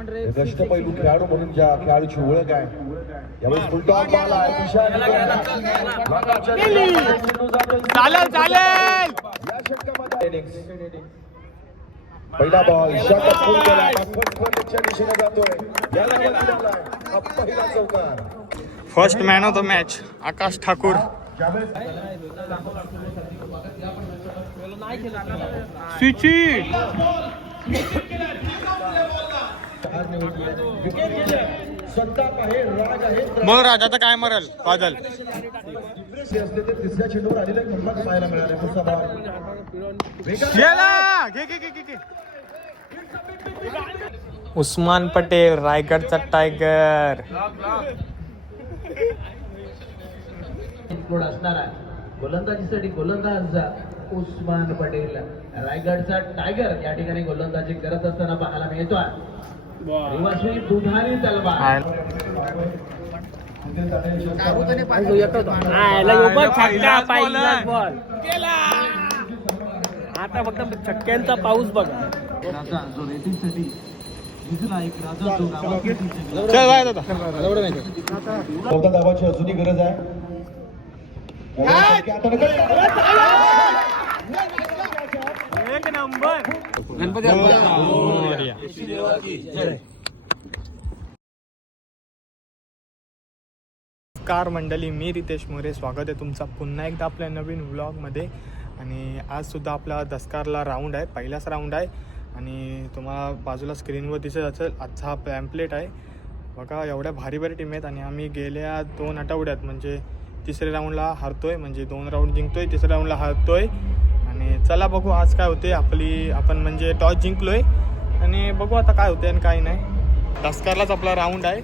पैलू खेळाडू म्हणून ज्या खेळाडूची ओळख आहे यावेळी फुलटॉस बॉल आहे चालेल चालेल या षटकामध्ये पहिला बॉल षटक फुल गेला फटफटच्या दिशेने जातोय याला हा पहिला चौकार. First man of the match Akash Thakur. स्विची बोल राज आता काय मरल बादल. तिसऱ्या चेंडूवर आलेला खंबात पाहायला मिळाला पुढचा बॉल. उस्मान पटेल रायगडचा टायगर. असणार आहे गोलंदाजीसाठी गोलंदाज उस्मान पटेल रायगडचा टायगर या ठिकाणी गोलंदाजी करत असताना पाहायला मिळतोय. दुधारी तलवार आता फक्त छक्क्यांचा पाऊस बघा. जो रेटिंगसाठी जिंकला एक राजा जो चौथा धावाची अजूनही गरज आहे. एक नंबर. नमस्कार मंडळी, मी रितेश मोरे. स्वागत आहे तुमचा पुन्हा एकदा आपल्या नवीन व्लॉगमध्ये. आणि आजसुद्धा आपला दसकारला राऊंड आहे, पहिलाच राऊंड आहे. आणि तुम्हाला बाजूला स्क्रीनवर दिसत असेल आजचा हा पॅम्पलेट आहे बघा. एवढ्या भारी भारी टीम आहेत आणि आम्ही गेल्या 2 आठवड्यात म्हणजे तिसऱ्या राऊंडला हारतोय, म्हणजे 2 राऊंड जिंकतोय, तिसऱ्या राऊंडला हारतोय. आणि चला बघू आज काय होते. आपण म्हणजे टॉस जिंकलोय आणि बघू आता काय होते आणि काय नाही. दसकारलाच आपला राऊंड आहे.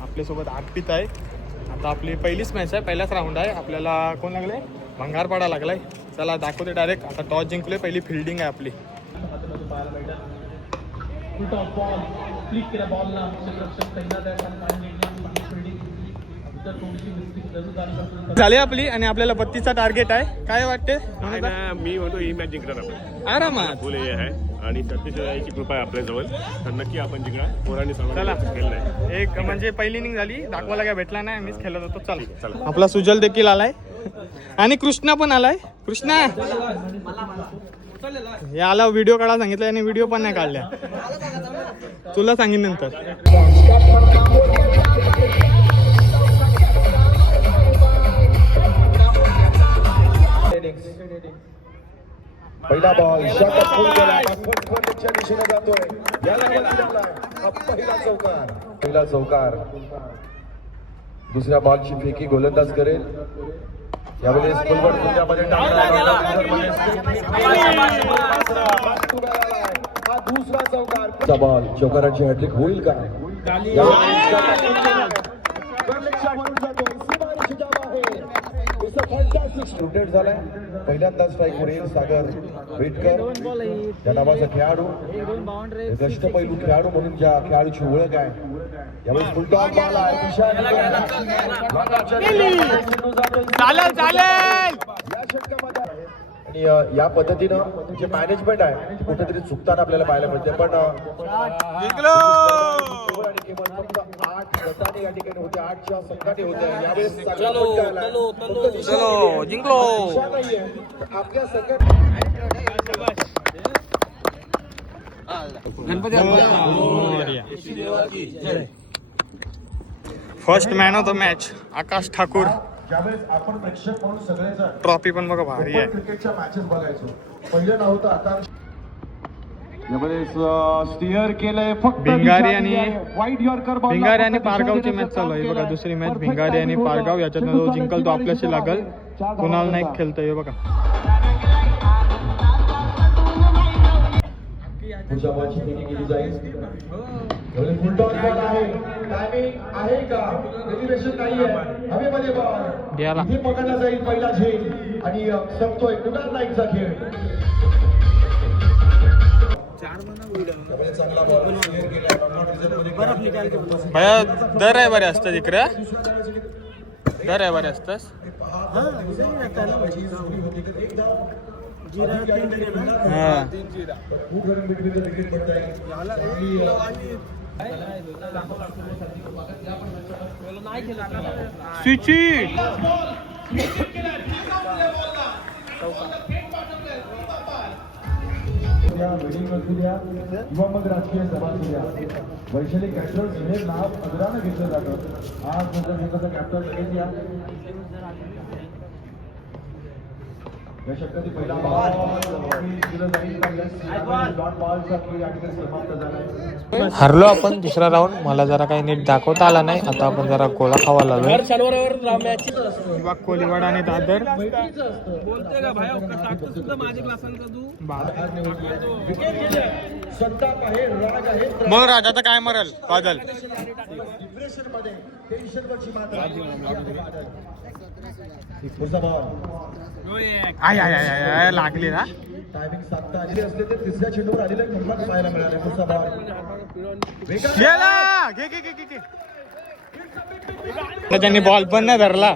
आपल्यासोबत अर्पित आहे. आता आपली पहिलीच मॅच आहे, पहिलाच राऊंड आहे. आपल्याला कोण लागलं आहे? भंगारपाडा लागला आहे. चला दाखवते डायरेक्ट. आता टॉस जिंकलोय, पहिली फिल्डिंग आहे आपली. झाली आपली आणि आपल्याला 32चा टार्गेट आहे. काय वाटते? मी म्हणतो ही मॅच जिंकणार आपण आरामात. बोले आहे आणि सतीशची कृपा आहे आपल्याजवळ, तर नक्की आपण जिंकणार. पोरांनी चला. केलं नाही. एक म्हणजे पहिली इनिंग झाली, दाखवायला काय भेटला नाही, मीच खेळत होतो. चला. आपला सुजल देखील आलाय आणि कृष्णा पण आलाय. कृष्णा याला व्हिडिओ काढा सांगितलं आणि व्हिडिओ पण नाही काढल्या. तुला सांगेन नंतर. पहिला बॉल षटक फुल गेला फटफटच्या दिशेने जातोय याला हा पहिला चौकार. पहिला चौकार. दुसऱ्या बॉलची फेकी गोलंदाज करेल. यावेळेस हा दुसरा चौकार. बॉल चौकाराची हॅट्रिक होईल का? रोटेट झालाय. पहिल्यांदा स्ट्राईक वर येईल सागर बेटकर या नावाचा खेळाडू. पैलू खेळाडू म्हणून ज्या खेळाडूची ओळख आहे यावेळी फुलटॉस बॉल आहे. चालेल चालेल. या षटकामध्ये आणि या पद्धतीनं जे मॅनेजमेंट आहे कुठेतरी चुकताना आपल्याला पाहायला मिळते. पण केवळ फक्त 8 गटाने या ठिकाणी होते, 8च्या संघाने होते. यावेळेस जिंकलो. आपल्या संघात first man of the match Akash Thakur. ज्यावेळेस आपण प्रेक्षक म्हणून सगळेजण ट्रॉफी पण बघा भारी आहे. क्रिकेटच्या मॅचेस बघायचो. पहिलं नव्हतं आता यावेळेस स्टीअर केलंय फक्त भिंगारी आणि वाईट यॉर्कर बॉल. भिंगारी आणि पारगावची मॅच चालू आहे बघा. दुसरी मॅच भिंगारी आणि पारगाव. याच्यातनं जो जिंकल तो आपल्याशी लागल. कुणाल नाईक खेळतोय बघा. पुढच्या बॉलची फेकी केली जाईल. फुलटॉस बॉल आहे. टायमिंग आहे का? एलिव्हेशन नाहीये. हवेमध्ये बॉल इथे पकडला जाईल. पहिला झेल आणि संपतोय कुणाल नाईकचा खेळ. भया दर आहे बरे असतात इकडे. दर आहे बरे असतात. स्विची वेडिंग असू द्या किंवा मग राजकीय सभा असू द्या, वैशाली कॅटरर्स हे नाव अग्रानं घेतलं जातं. आज नंतर एखादा कॅप्टन लगेच या शक्यतो पहिला हरलो आपण दुसरा राऊंड. मला जरा काही नीट दाखवता आला नाही. आता आपण जरा गोळा खावा लागलो. विभाग कोलीवाड आणि दादर. बोलते का भाई टाकतो सुद्धा माझ्या क्लासांचा तू मग राज आता काय मरल Badal. I I I I लागली ना. टायमिंग 7 आलेली असले तर तिसऱ्या चेंडूवर आलेला एक नंबर पाहायला मिळाला. पुढचा बॉल गेला. घे घे घे घे. त्यांनी बॉल पण नाही धरला.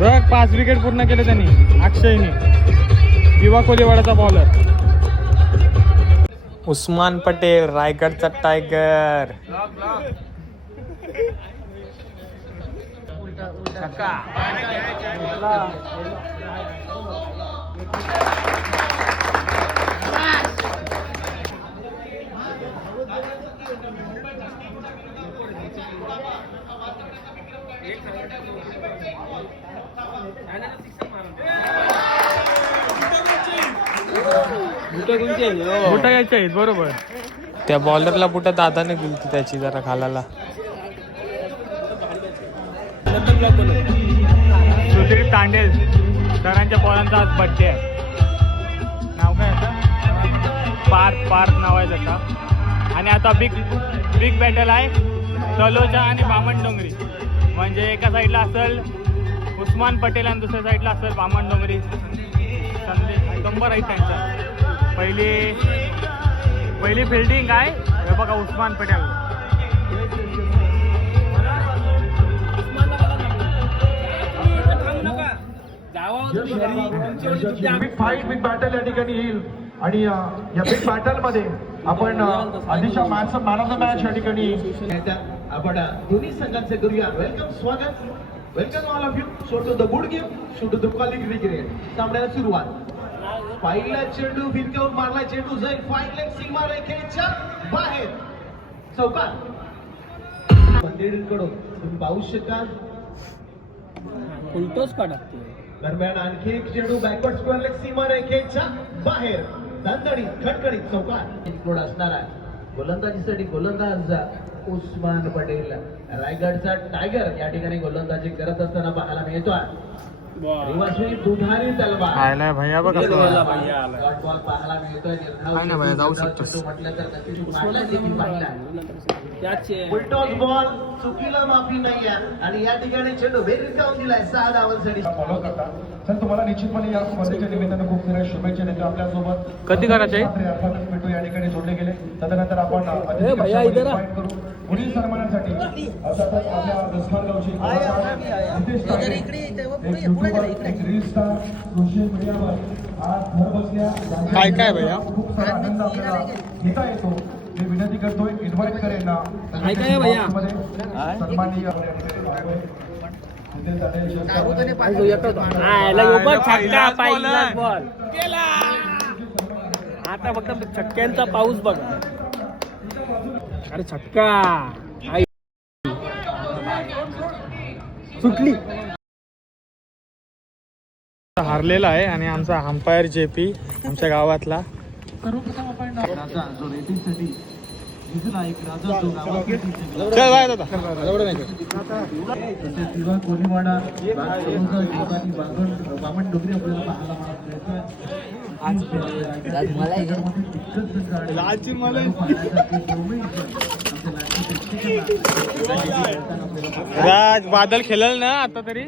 बघ 5 विकेट पूर्ण केले त्यांनी अक्षयने. युवा कोलीवाडाचा बॉलर उस्मान पटेल रायगडचा टायगर. बुटा यायच्या आहेत बरोबर. त्या बॉलरला बुटा दादाने दिली त्याची जरा खालाला. सुधीर तांडेल सरांच्या बॉलांचा आज बड्डे आहे. नाव काय आता पार्थ नाव आहे त्याचा. आणि आता बिग बॅटल आहे तलोजा आणि बामण डोंगरी. म्हणजे एका साईडला असेल उस्मान पटेल आणि दुसऱ्या साईडला असेल बामण डोंगरी. नंबर आहे त्यांचा. पहिली फिल्डिंग आहे हे बघा Usman Patel. Big fight big battle या ठिकाणी येईल. आणि या बिग बॅटल मध्ये आपण आधीच्या match man of the match या ठिकाणी आपण दोन्ही संघांचे करूया वेलकम स्वागत. Welcome all of you. Show to the good game, show to the quality cricket. सामन्याला सुरुवात. पहिला चेंडू भिरकावून मारला. चेंडू जाईल फाईन लेग सीमा रेखेच्या बाहेर चौकार. मंदिरकडून तुम्ही पाहू शकाल. उलटोच काढा. दरम्यान आणखी एक चेंडू बॅकवर्ड स्क्वेअर लेग सीमा रेखेच्या बाहेर दणदणीत खटखटीत चौकार. इन्क्लूड असणार आहे. गोलंदाजीसाठी गोलंदाज उस्मान पटेल रायगडचा टायगर या ठिकाणी गोलंदाजी करत असताना पाहायला मिळतोय. रिवाश्री दुधारी तलवार आयला भैया बघा डॉट बॉल पाहायला मिळतोय. काय ना भैया जाऊ शकतोस. म्हटलं तर नक्कीच मारला देखील पाहिला. फुलटॉस बॉल चुकीला माफी नाही आहे. आणि या ठिकाणी चेंडू भिरकावून दिलाय 6 धावांसाठी. फॉलो करता. तर तुम्हाला निश्चितपणे या स्पर्धेच्या निमित्तानं खूप साऱ्या शुभेच्छा देतो. आपल्यासोबत कधी करायचे पेटू या ठिकाणी जोडले गेले. त्यानंतर आपण फाईट करू पुढील सन्मानासाठी. अर्थातच आपल्या दसमार गावचे नितेश तांडे, एक युट्यूबर, एक रील स्टार, सोशल मीडियावर आज घर बसल्या काय भैया? खूप सारा आनंद आपल्याला घेता येतो. मी विनंती करतोय इन्व्हाइट करेन ना सन्माननीय आता फक्त छक्क्यांचा पाऊस बघा. अरे छक्का सुटली. हारलेला आहे आणि आमचा अंपायर JP आमच्या गावातला. सर्वप्रथम आपण राजा जो रेटिंगसाठी जिंकला एक राजा जो गावासाठी चल बाय दादा. तसेच विभाग कोलीवाडा बामण डोंगरी आपल्याला पाहायला मिळतोय. राज बादल खेळल ना आता तरी.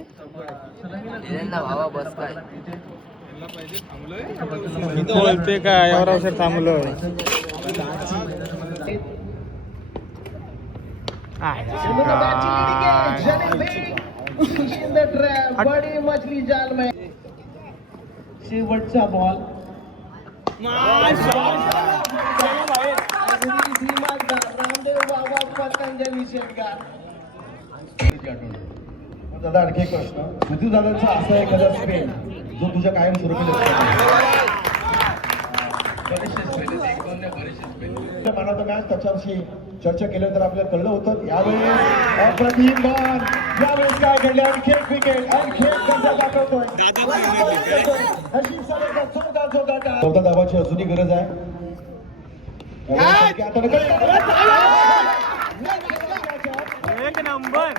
बोलते का यावर अवसर थांबलो. बड़ी मछली जाल में शेवटचा बॉल. मानदेवी शेटकार. दादा आणखी एक प्रश्न, पृथ्वी दादांचा असा एखादा स्पेन जो तुझ्या कायम स्वरूपी मनात मॅच त्याच्याविषयी चर्चा केलं तर आपल्याला कळलं होतं. यावेळेस अप्रतिम बॉल, यावेळेस काय घडले, आणखी एक विकेट, आणखी एक गंध दाखवतोय. चौदा धावाची अजूनही गरज आहे. एक नंबर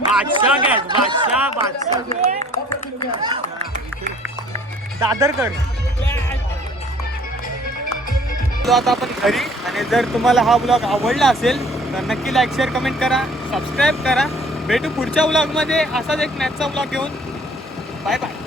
बादशाह काय बादशाह दादरकर. तो आता आपण घरी. आणि जर तुम्हाला हा ब्लॉग आवडला असेल तर नक्की लाईक शेअर कमेंट करा, सबस्क्राईब करा. भेटू पुढच्या ब्लॉगमध्ये असाच एक मॅचचा ब्लॉग घेऊन. Bye bye.